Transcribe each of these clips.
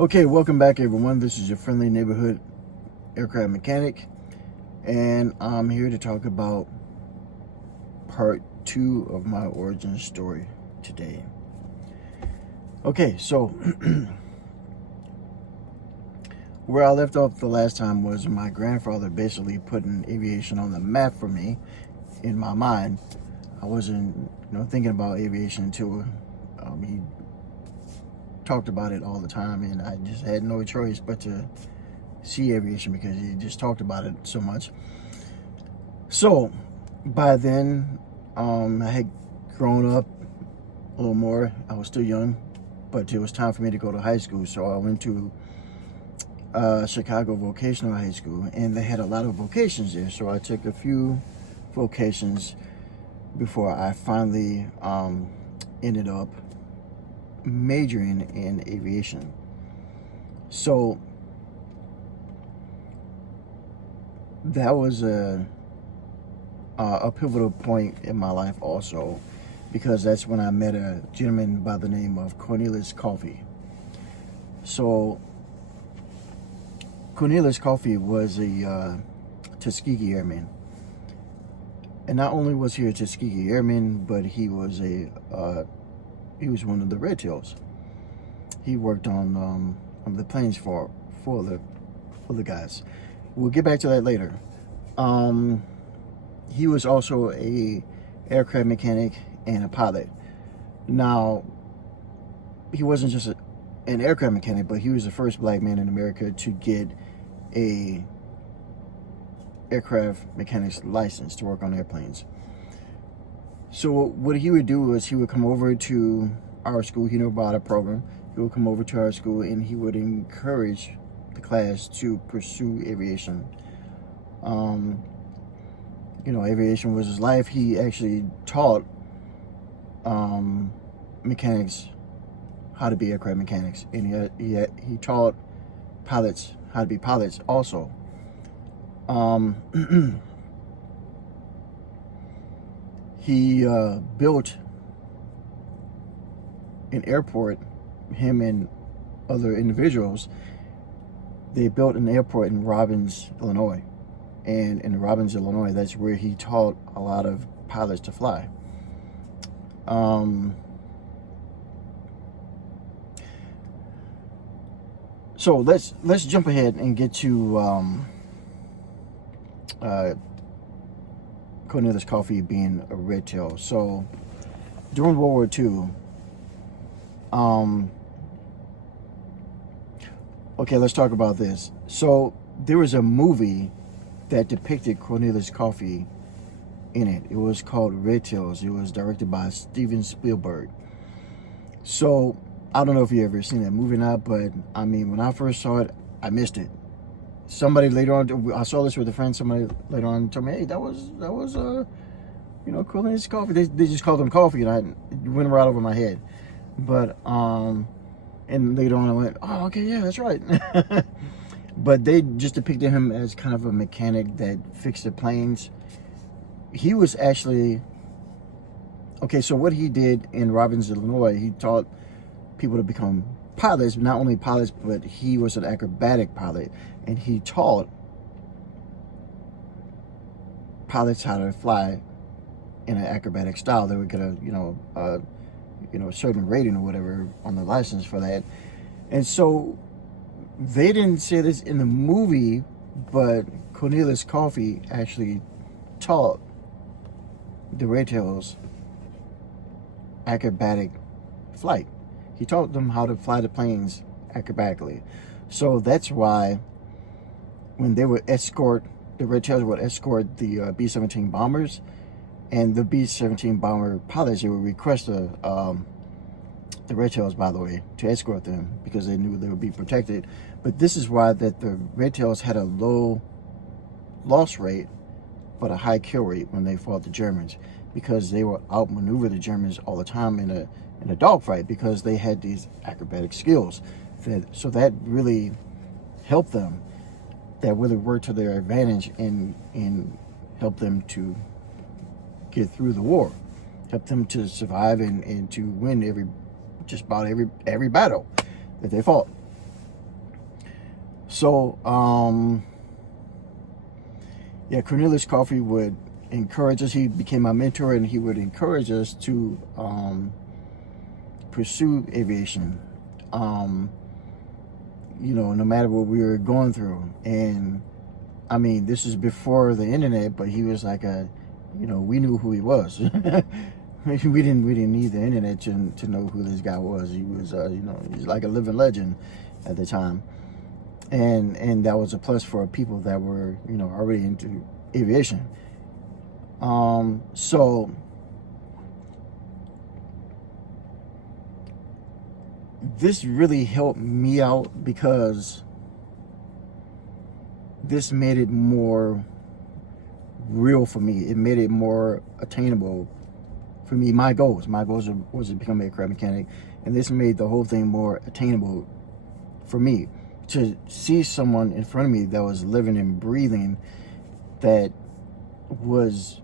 Okay, welcome back everyone. This is your friendly neighborhood aircraft mechanic, and I'm here to talk about part 2 of my origin story today. Okay, so where I left off the last time was my grandfather basically putting aviation on the map for me in my mind. I wasn't thinking about aviation until he talked about it all the time, and I just had no choice but to see aviation because he just talked about it so much. So by then, I had grown up a little more. I was still young, but it was time for me to go to high school. So I went to Chicago Vocational High School, and they had a lot of vocations there. So I took a few vocations before I finally ended up majoring in aviation. So that was a pivotal point in my life also, because that's when I met a gentleman by the name of Cornelius Coffey. So Cornelius Coffey was a Tuskegee Airman, and not only was he a Tuskegee Airman, but he was one of the Red Tails. He worked on the planes for the guys. We'll get back to that later. He was also a aircraft mechanic and a pilot. Now, he wasn't just an aircraft mechanic, but he was the first black man in America to get a aircraft mechanic's license to work on airplanes. So what he would do was he would come over to our school. He knew about our program. He would come over to our school and he would encourage the class to pursue aviation. Aviation was his life. He actually taught mechanics how to be aircraft mechanics, and he taught pilots how to be pilots also. He built an airport. Him and other individuals, they built an airport in Robbins, Illinois. And in Robbins, Illinois, that's where he taught a lot of pilots to fly. So let's jump ahead and get to Cornelius Coffey being a Red Tail. So during World War II, okay, let's talk about this. So there was a movie that depicted Cornelius Coffey in it. It was called Red Tails. It was directed by Steven Spielberg. So I don't know if you ever seen that movie or not, but I mean, when I first saw it, I missed it. Somebody later on, I saw this with a friend. Somebody later on told me, "Hey, that was Cornelius Coffey." They just called him Coffey, and it went right over my head. But and later on I went, "Oh, okay, yeah, that's right." But they just depicted him as kind of a mechanic that fixed the planes. He was actually okay. So what he did in Robbins, Illinois, he taught people to become pilots. Not only pilots, but he was an acrobatic pilot, and he taught pilots how to fly in an acrobatic style. They would get a certain rating or whatever on the license for that. And so they didn't say this in the movie, but Cornelius Coffey actually taught the Red Tails acrobatic flight. He taught them how to fly the planes acrobatically. So that's why when they would the Red Tails would escort the B-17 bombers, and the B-17 bomber pilots, they would request the Red Tails, by the way, to escort them because they knew they would be protected. But this is why that the Red Tails had a low loss rate but a high kill rate when they fought the Germans, because they would outmaneuver the Germans all the time in a dogfight because they had these acrobatic skills. So that really helped them. That really worked to their advantage and helped them to get through the war, helped them to survive and to win just about every battle that they fought. So, yeah, Cornelius Coffey would encourage us. He became my mentor, and he would encourage us to pursue aviation. No matter what we were going through. And I mean, this is before the internet, but he was like we knew who he was. we didn't need the internet to know who this guy was. He was, he's like a living legend at the time. And that was a plus for people that were, already into aviation. So this really helped me out because this made it more real for me. It made it more attainable for me. My goals was to become an aircraft mechanic, and this made the whole thing more attainable for me. To see someone in front of me that was living and breathing, that was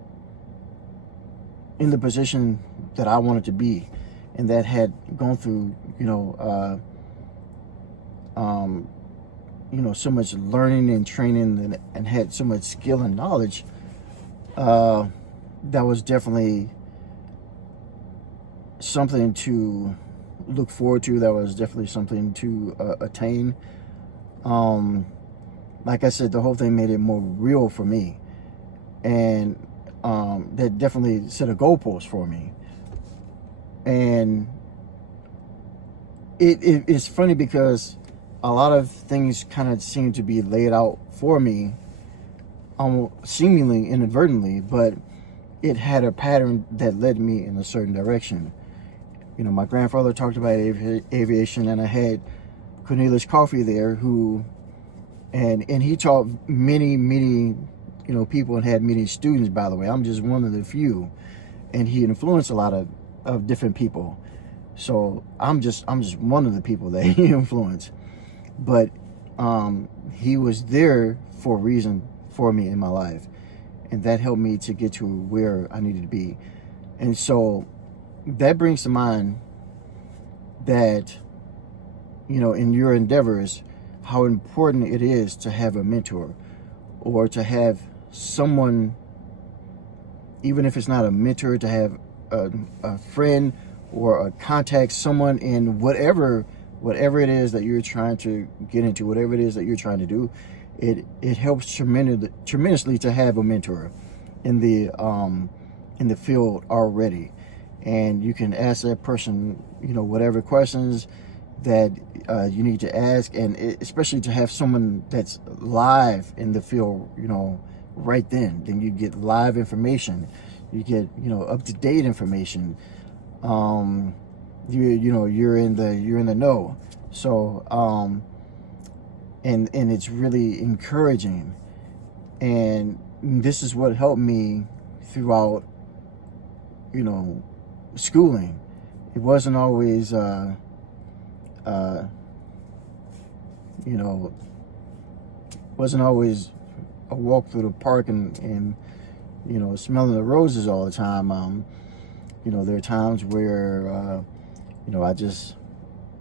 in the position that I wanted to be, and that had gone through, so much learning and training, and had so much skill and knowledge, that was definitely something to look forward to. That was definitely something to attain. Like I said, the whole thing made it more real for me, and that definitely set a goalpost for me. And it's funny because a lot of things kind of seem to be laid out for me, seemingly inadvertently, but it had a pattern that led me in a certain direction. My grandfather talked about aviation, and I had Cornelius Coffey there, and he taught many people, and had many students, by the way. I'm just one of the few, and he influenced a lot of different people. So I'm just one of the people that he influenced. But he was there for a reason for me in my life, and that helped me to get to where I needed to be. And so that brings to mind that, in your endeavors, how important it is to have a mentor, or to have someone, even if it's not a mentor, to have a friend or a contact, someone in whatever it is that you're trying to get into, whatever it is that you're trying to do. It helps tremendously to have a mentor in the field already, and you can ask that person, whatever questions that you need to ask, and especially to have someone that's live in the field, right then you get live information, you get up to date information. You're in the know. So and it's really encouraging, and this is what helped me throughout schooling. It wasn't always wasn't always a walk through the park and smelling the roses all the time. There are times where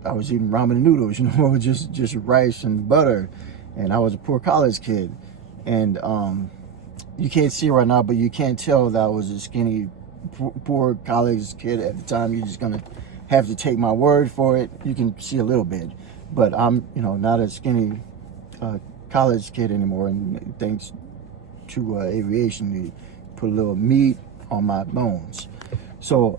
I was eating ramen noodles, just rice and butter, and I was a poor college kid, and you can't see right now, but you can't tell that I was a skinny, poor college kid at the time. You're just gonna have to take my word for it. You can see a little bit, but I'm not a skinny college kid anymore, and thanks to aviation, they put a little meat on my bones. So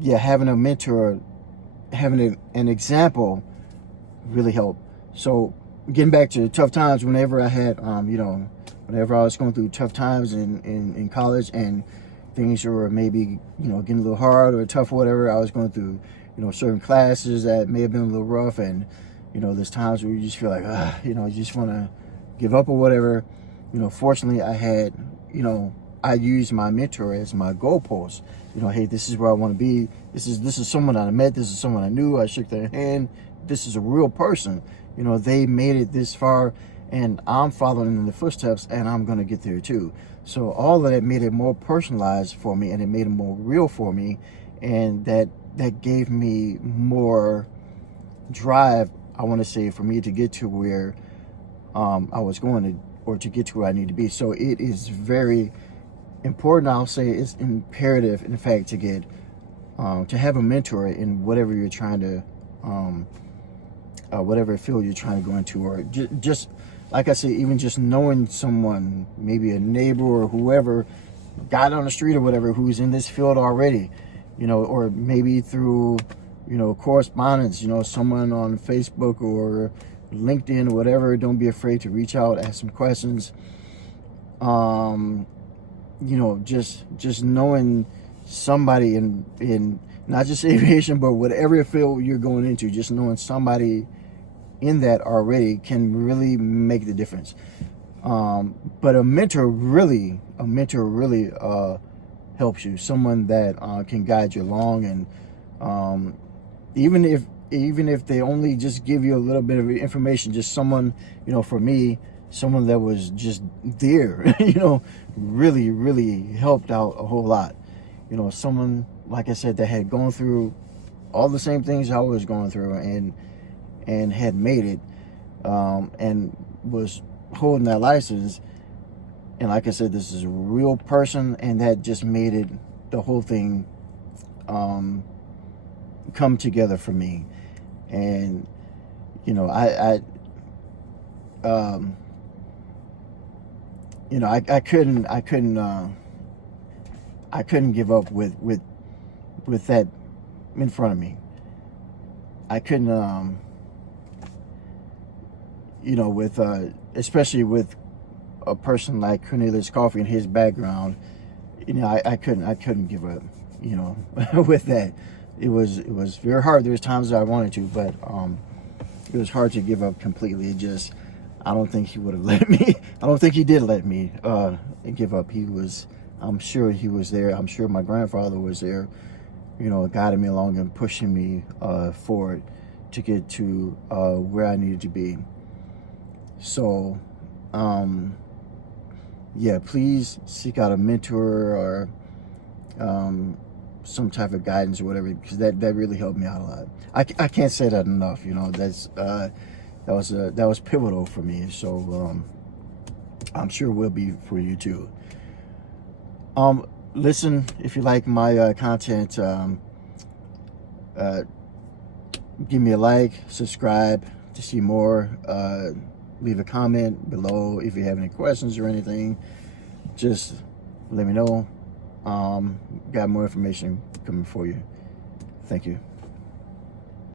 yeah, having a mentor, having an example really helped. So getting back to tough times, whenever I had whenever I was going through tough times in college, and things were maybe getting a little hard or tough or whatever, I was going through certain classes that may have been a little rough, and there's times where you just feel like you just want to give up or whatever. Fortunately, I had I used my mentor as my goalpost. Hey, this is where I want to be. This is someone I met. This is someone I knew. I shook their hand. This is a real person. They made it this far, and I'm following in the footsteps, and I'm going to get there too. So all of that made it more personalized for me, and it made it more real for me, and that gave me more drive I want to say, for me to get to where I was going to, or to get to where I need to be. So it is very important. I'll say it's imperative, in fact, to get to have a mentor in whatever you're trying to, whatever field you're trying to go into, or just like I say, even just knowing someone, maybe a neighbor or whoever, guy on the street or whatever, who's in this field already, or maybe through, correspondence, someone on Facebook or LinkedIn or whatever. Don't be afraid to reach out, ask some questions. Just knowing somebody in not just aviation, but whatever field you're going into, just knowing somebody in that already can really make the difference. But a mentor really helps you. Someone that can guide you along, and even if they only just give you a little bit of information, just someone, for me, someone that was just there, really helped out a whole lot. Someone, like I said, that had gone through all the same things I was going through, and had made it, and was holding that license. And like I said, this is a real person, and that just made it, the whole thing, come together for me. And I couldn't give up with that in front of me. I couldn't, with especially with a person like Cornelius Coffey and his background, I couldn't give up, with that. It was very hard. There was times that I wanted to, but it was hard to give up completely. I don't think he would have let me. I don't think he did let me give up. I'm sure he was there. I'm sure my grandfather was there, guiding me along and pushing me forward to get to where I needed to be. So, please seek out a mentor or some type of guidance or whatever, because that really helped me out a lot. I can't say that enough. That was pivotal for me. So I'm sure it will be for you too. Listen, if you like my content, give me a like, subscribe to see more. Leave a comment below if you have any questions or anything. Just let me know. Got more information coming for you. Thank you.